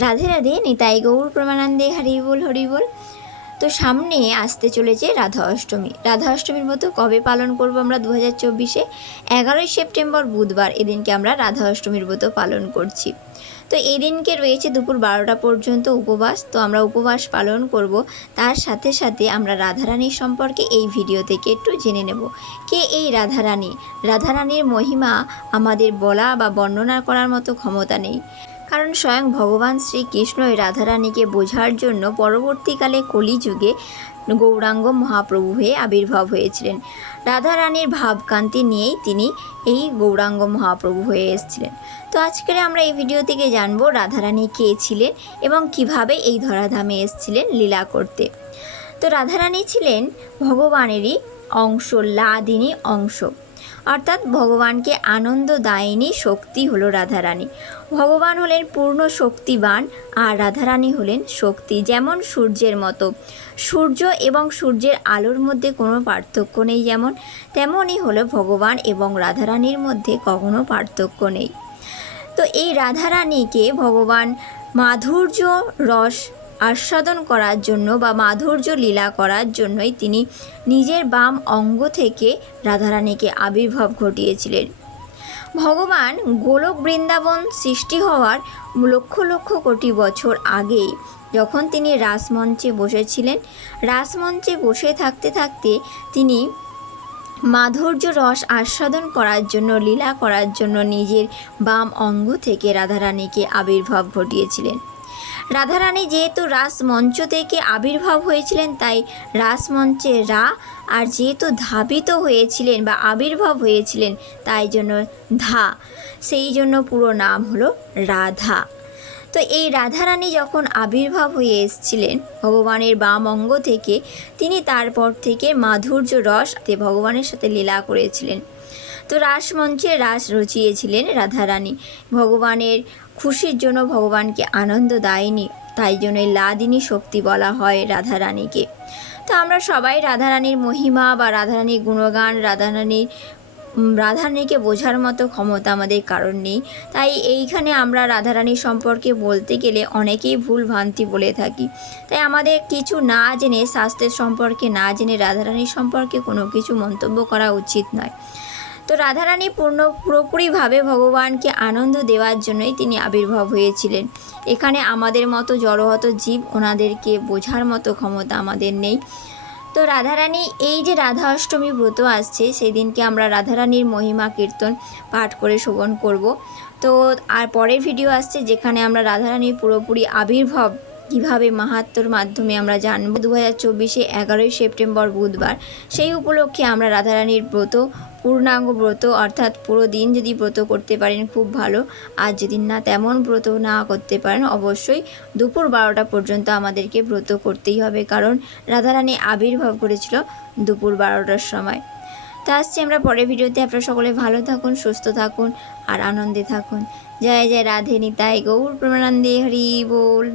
রাধে রাধে, নিতাই গৌর প্রেমানন্দে, হরি বল হরি বল। তো সামনে আসতে চলেছে রাধা অষ্টমী। রাধা অষ্টমীর মতো কবে পালন করব আমরা 2024-এ 11ই সেপ্টেম্বর বুধবার, এদিনকে আমরা রাধা অষ্টমীর ব্রত পালন করছি। তো এই দিনকে রয়েছে দুপুর 12টা পর্যন্ত উপবাস। তো আমরা উপবাস পালন করব, তার সাথে সাথে আমরা রাধারানীর সম্পর্কে এই ভিডিও থেকে একটু জেনে নেব। কে এই রাধারানী? রাধারানীর মহিমা আমাদের বলা বা বর্ণনা করার মতো ক্ষমতা নেই, কারণ স্বয়ং ভগবান শ্রীকৃষ্ণই রাধারানীকে বোঝার জন্য পরবর্তীকালে কলিযুগে গৌরাঙ্গ মহাপ্রভু হয়ে আবির্ভাব হয়েছিলেন। রাধারানীর ভাবকান্তি নিয়েই তিনি এই গৌরাঙ্গ মহাপ্রভু হয়ে এসেছিলেন। তো আজকের আমরা এই ভিডিও থেকে জানবো রাধারানী কে ছিলেন এবং কিভাবে এই ধরাধামে এসেছিলেন লীলা করতে। তো রাধারানী ছিলেন ভগবানেরই অংশ, লাদিনী অংশ, অর্থাৎ ভগবানকে আনন্দদায়িনী শক্তি হলো রাধারানী। ভগবান হলেন পূর্ণ শক্তিবান আর রাধারানী হলেন শক্তি। যেমন সূর্যের মতো, সূর্য এবং সূর্যের আলোর মধ্যে কোনো পার্থক্য নেই, যেমন তেমনই হলো ভগবান এবং রাধারানীর মধ্যে কখনো পার্থক্য নেই। তো এই রাধারানীকে ভগবান মাধুর্য রস আস্বাদন করার জন্য বা মাধুর্য লীলা করার জন্যই তিনি নিজের বাম অঙ্গ থেকে রাধারানীকে আবির্ভাব ঘটিয়েছিলেন। ভগবান গোলক বৃন্দাবন সৃষ্টি হওয়ার লক্ষ লক্ষ কোটি বছর আগেই যখন তিনি রাসমঞ্চে বসেছিলেন, রাসমঞ্চে বসে থাকতে থাকতে তিনি মাধুর্য রস আস্বাদন করার জন্য, লীলা করার জন্য নিজের বাম অঙ্গ থেকে রাধারানীকে আবির্ভাব ঘটিয়েছিলেন। রাধারানী যেহেতু রাসমঞ্চ থেকে আবির্ভাব হয়েছিলেন, তাই রাসমঞ্চে রা, আর যেহেতু ধাবিত হয়েছিলেন বা আবির্ভাব হয়েছিলেন তাই জন্য ধা, সেই জন্য পুরো নাম হলো রাধা। তো এই রাধারানী যখন আবির্ভাব হয়ে এসেছিলেন ভগবানের বাম অঙ্গ থেকে, তিনি তারপর থেকে মাধুর্য রস ভগবানের সাথে লীলা করেছিলেন। তো রাসমঞ্চে রাস রচিয়েছিলেন রাধারানী। ভগবানের খুশির জন্য, ভগবানকে আনন্দদায়িনী, তাই জন্যই লাদিনী শক্তি বলা হয় রাধারানীকে। তো আমরা সবাই রাধারানীর মহিমা বা রাধারানীর গুণগান, রাধারানীকে বোঝার মতো ক্ষমতা আমাদের কারণ নেই। তাই এইখানে আমরা রাধারানী সম্পর্কে বলতে গেলে অনেকেই ভুল ভ্রান্তি বলে থাকি। তাই আমাদের কিছু না জেনে, শাস্ত্রের সম্পর্কে না জেনে রাধারানীর সম্পর্কে কোনো কিছু মন্তব্য করা উচিত নয়। তো রাধারানী পুরোপুরিভাবে ভগবানকে আনন্দ দেওয়ার জন্যই তিনি আবির্ভাব হয়েছিলেন। এখানে আমাদের মতো জড়হত জীব, ওনাদেরকে বোঝার মতো ক্ষমতা আমাদের নেই। তো রাধারানী, এই যে রাধা অষ্টমী ব্রত আসছে, সেই দিনকে আমরা রাধারানীর মহিমা কীর্তন পাঠ করে শোভন করব। তো আর পরের ভিডিও আসছে যেখানে আমরা রাধারানীর পুরোপুরি আবির্ভাব কীভাবে মাহাত্ম্যর মাধ্যমে আমরা জানব। 2024-এ 11ই সেপ্টেম্বর বুধবার, সেই উপলক্ষে আমরা রাধারানীর ব্রত, পূর্ণাঙ্গ ব্রত অর্থাৎ পুরো দিন যদি ব্রত করতে পারেন খুব ভালো, আর যদি না তেমন ব্রত না করতে পারেন অবশ্যই দুপুর 12টা পর্যন্ত আমাদেরকে ব্রত করতেই হবে, কারণ রাধারানী আবির্ভাব করেছিল দুপুর 12টার সময়। তা আসছি আমরা পরের ভিডিওতে। আপনারা সকলে ভালো থাকুন, সুস্থ থাকুন আর আনন্দে থাকুন। জয় জয় রাধে, নিতাই গৌর প্রেমানন্দে, হরি বল।